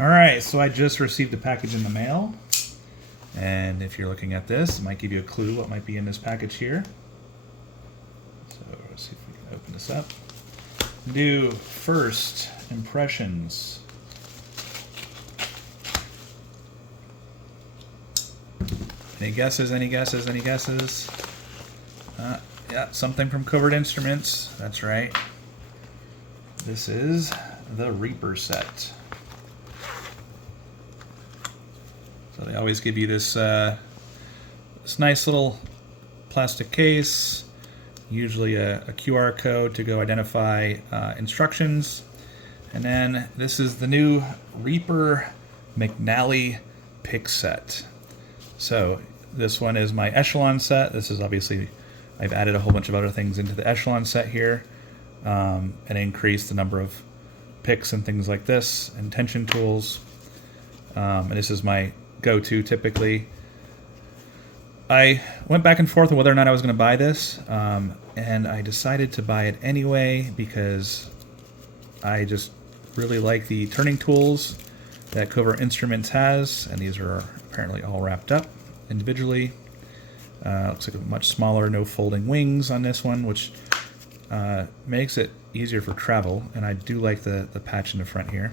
Alright, so I just received a package in the mail, and if you're looking at this, it might give you a clue what might be in this package here. So let's see if we can open this up. Do first impressions. Any guesses, any guesses, any guesses? Yeah, something from Covered Instruments, that's right. This is the Reaper set. So they always give you this this nice little plastic case, usually a QR code to go identify instructions. And then this is the new Reaper McNally pick set. So this one is my echelon set. This is obviously, I've added a whole bunch of other things into the echelon set here and increased the number of picks and things like this, and tension tools. And this is my go-to typically. I went back and forth on whether or not I was going to buy this, and I decided to buy it anyway because I just really like the turning tools that Covered Instruments has, and these are apparently all wrapped up individually. Looks like a much smaller, no folding wings on this one, which makes it easier for travel, and I do like the patch in the front here.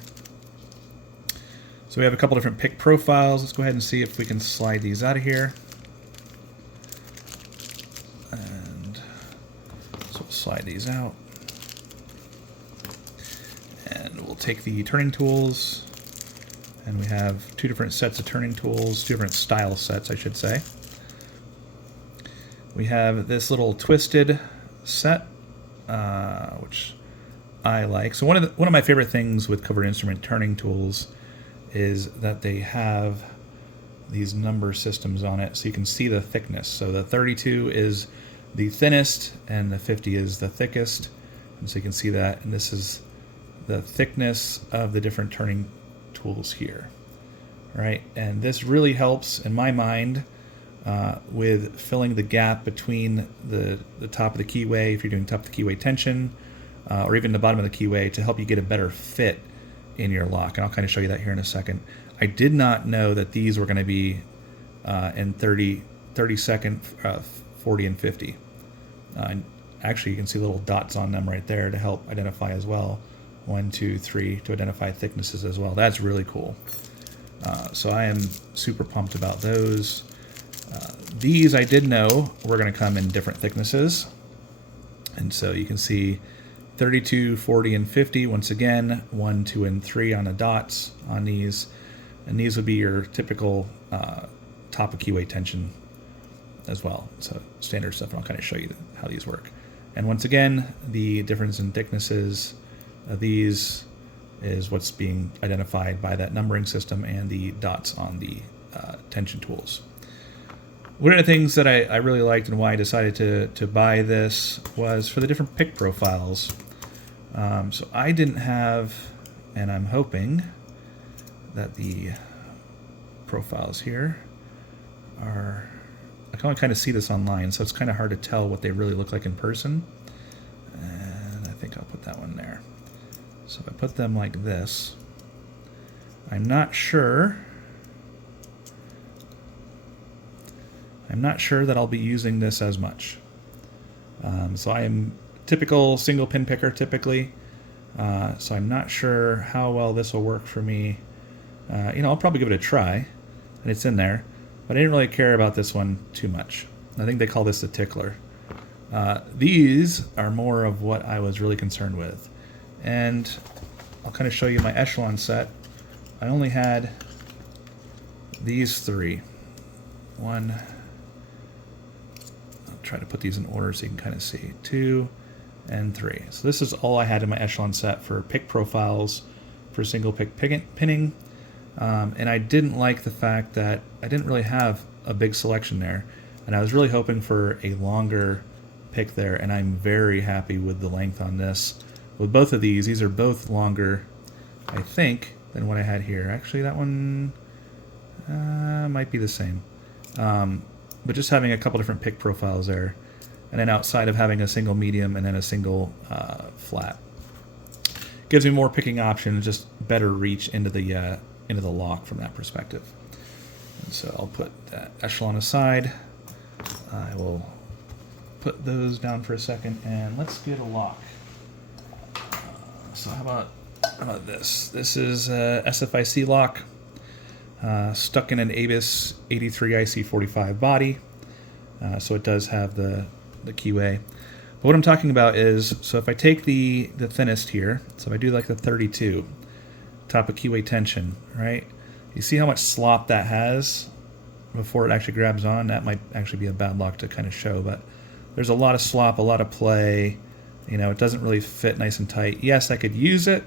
So we have a couple different pick profiles. Let's go ahead and see if we can slide these out of here. And so we'll slide these out. And we'll take the turning tools, and we have two different sets of turning tools, two different style sets, I should say. We have this little twisted set, which I like. So one of my favorite things with Covered Instrument turning tools is that they have these number systems on it, so you can see the thickness. So the 32 is the thinnest, and the 50 is the thickest, and so you can see that. And this is the thickness of the different turning tools here, right? And this really helps, in my mind, with filling the gap between the top of the keyway, if you're doing top of the keyway tension, or even the bottom of the keyway, to help you get a better fit in your lock. And I'll kind of show you that here in a second. I did not know that these were going to be in 30 second, 40 and 50. And actually, you can see little dots on them right there to help identify as well. 1, 2, 3 to identify thicknesses as well. That's really cool. So I am super pumped about those. These I did know were going to come in different thicknesses. And so you can see 32, 40, and 50. Once again, 1, 2, and 3 on the dots on these. And these would be your typical top of keyway tension as well. So standard stuff, and I'll kind of show you how these work. And once again, the difference in thicknesses of these is what's being identified by that numbering system and the dots on the tension tools. One of the things that I really liked and why I decided to buy this was for the different pick profiles. So I didn't have, and I'm hoping that the profiles here are, I can only kind of see this online, so it's kind of hard to tell what they really look like in person. And I think I'll put that one there. So if I put them like this, I'm not sure that I'll be using this as much. So I am typical single pin picker typically, so I'm not sure how well this will work for me. I'll probably give it a try, and it's in there, but I didn't really care about this one too much. I think they call this the tickler. These are more of what I was really concerned with, and I'll kind of show you my echelon set. I only had these three. One, I'll try to put these in order so you can kind of see. 2 and 3. So this is all I had in my echelon set for pick profiles for single pick pinning. And I didn't like the fact that I didn't really have a big selection there. And I was really hoping for a longer pick there, and I'm very happy with the length on this. With both of these are both longer, I think, than what I had here. Actually, that one might be the same. But just having a couple different pick profiles there, and then outside of having a single medium and then a single flat, gives me more picking options, just better reach into the into the lock from that perspective. And so I'll put that echelon aside. I will put those down for a second, and let's get a lock. So how about this? This is a SFIC lock stuck in an Abus 83 IC45 body. So it does have the keyway. But what I'm talking about is, so if I take the thinnest here, so if I do like the 32, top of keyway tension, right? You see how much slop that has before it actually grabs on? That might actually be a bad lock to kind of show, but there's a lot of slop, a lot of play. You know, it doesn't really fit nice and tight. Yes, I could use it,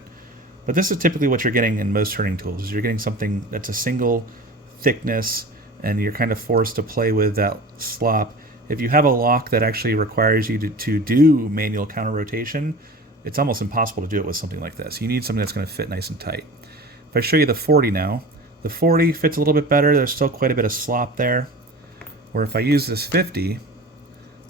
but this is typically what you're getting in most turning tools. You're getting something that's a single thickness, and you're kind of forced to play with that slop. If you have a lock that actually requires you to do manual counter rotation, it's almost impossible to do it with something like this. You need something that's going to fit nice and tight. If I show you the 40 now, the 40 fits a little bit better. There's still quite a bit of slop there. Or if I use this 50,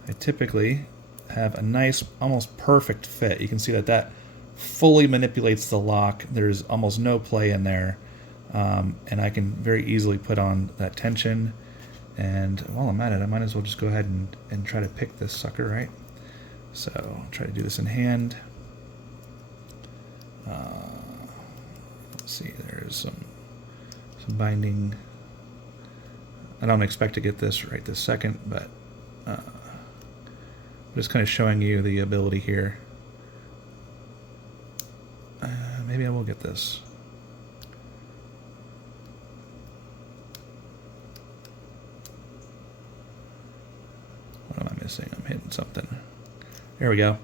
I typically have a nice, almost perfect fit. You can see that fully manipulates the lock. There's almost no play in there. And I can very easily put on that tension. And while I'm at it, I might as well just go ahead and try to pick this sucker, right? So I'll try to do this in hand. Let's see, there's some binding. I don't expect to get this right this second, but just kind of showing you the ability here. Maybe I will get this. What am I missing? I'm hitting something. There we go.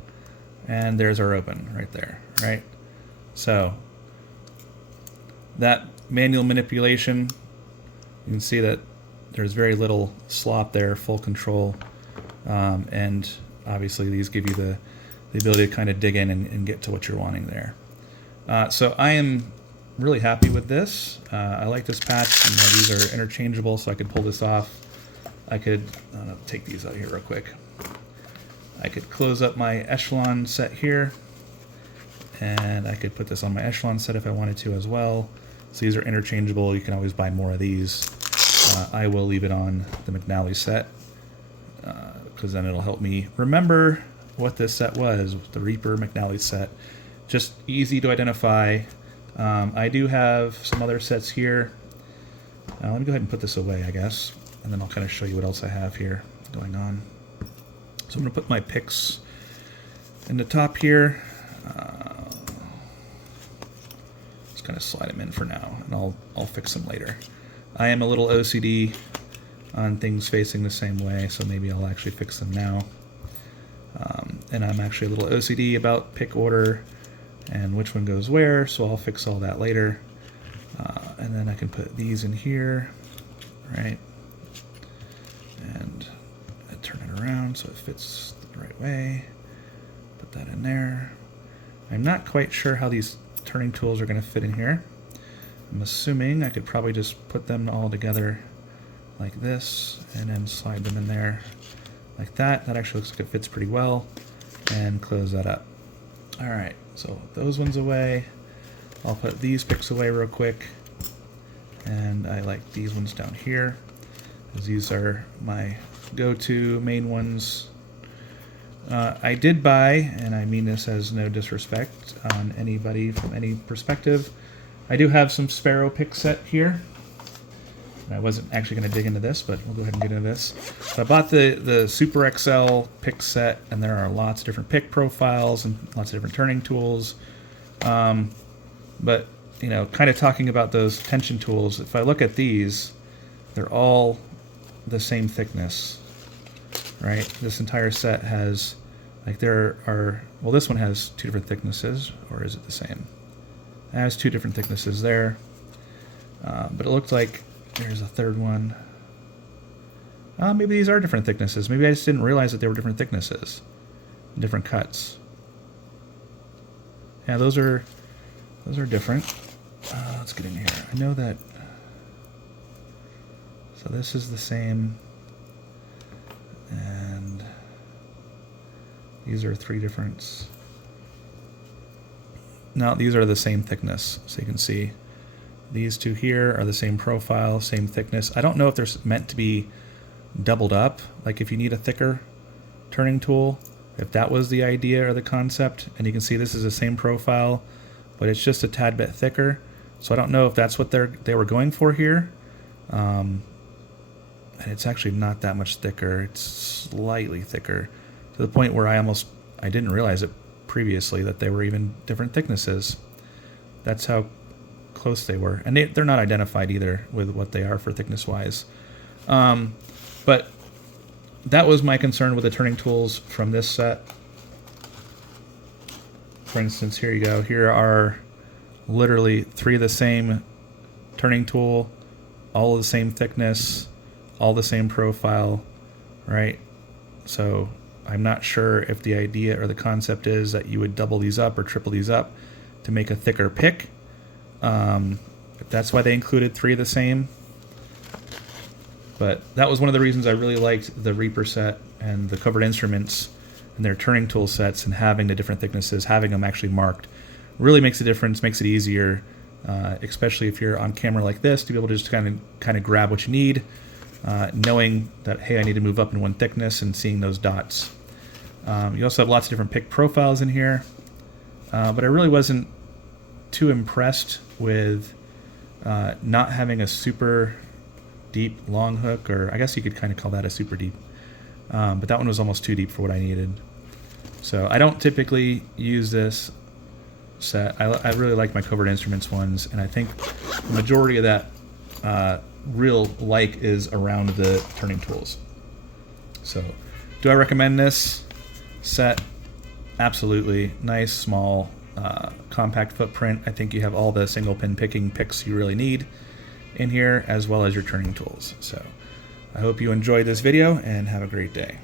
And there's our open right there, right? So that manual manipulation, you can see that there's very little slop there, full control. And obviously these give you the ability to kind of dig in and get to what you're wanting there. So I am really happy with this. I like this patch, and these are interchangeable, so I could pull this off. I could take these out here real quick. I could close up my echelon set here, and I could put this on my echelon set if I wanted to as well. So these are interchangeable. You can always buy more of these. I will leave it on the McNally set because then it'll help me remember what this set was, the Reaper McNally set. Just easy to identify. I do have some other sets here. Let me go ahead and put this away, I guess, and then I'll kind of show you what else I have here going on. So I'm going to put my picks in the top here. Just kind of slide them in for now, and I'll fix them later. I am a little OCD on things facing the same way, so maybe I'll actually fix them now. And I'm actually a little OCD about pick order and which one goes where, so I'll fix all that later. And then I can put these in here, right? And I turn it around so it fits the right way. Put that in there. I'm not quite sure how these turning tools are going to fit in here. I'm assuming I could probably just put them all together like this and then slide them in there like that. That actually looks like it fits pretty well, and close that up. All right, so those ones away. I'll put these picks away real quick, and I like these ones down here, because these are my go-to main ones. I did buy, and I mean this as no disrespect on anybody from any perspective, I do have some Sparrow pick set here. I wasn't actually going to dig into this, but we'll go ahead and get into this. So I bought the Super XL pick set, and there are lots of different pick profiles and lots of different turning tools. But, you know, kind of talking about those tension tools, if I look at these, they're all the same thickness, right? This entire set has, like there are, well, this one has two different thicknesses, or is it the same? It has two different thicknesses there. But it looked like there's a third one. Maybe these are different thicknesses. Maybe I just didn't realize that they were different thicknesses, different cuts. Yeah, those are different. Let's get in here. I know that. So this is the same, and these are three difference. No, these are the same thickness, so you can see These two here are the same profile, same thickness. I don't know if they're meant to be doubled up, like if you need a thicker turning tool, if that was the idea or the concept. And you can see this is the same profile, but it's just a tad bit thicker. So I don't know if that's what they were going for here. And it's actually not that much thicker. It's slightly thicker to the point where I didn't realize it previously that they were even different thicknesses. That's how close they were. And they're not identified either with what they are for thickness wise. But that was my concern with the turning tools from this set. For instance, here you go. Here are literally 3 of the same turning tool, all of the same thickness, all the same profile, right? So I'm not sure if the idea or the concept is that you would double these up or triple these up to make a thicker pick. If that's why they included 3 of the same. But that was one of the reasons I really liked the Reaper set and the covered instruments and their turning tool sets, and having the different thicknesses, having them actually marked, really makes a difference, makes it easier, especially if you're on camera like this, to be able to just kind of grab what you need, knowing that, hey, I need to move up in one thickness, and seeing those dots. You also have lots of different pick profiles in here, but I really wasn't too impressed with not having a super deep long hook, or I guess you could kind of call that a super deep, but that one was almost too deep for what I needed. So I don't typically use this set. I really like my covered instruments ones, and I think the majority of that real is around the turning tools. So do I recommend this set? Absolutely. Nice, small, compact footprint. I think you have all the single pin picking picks you really need in here, as well as your turning tools. So I hope you enjoyed this video and have a great day.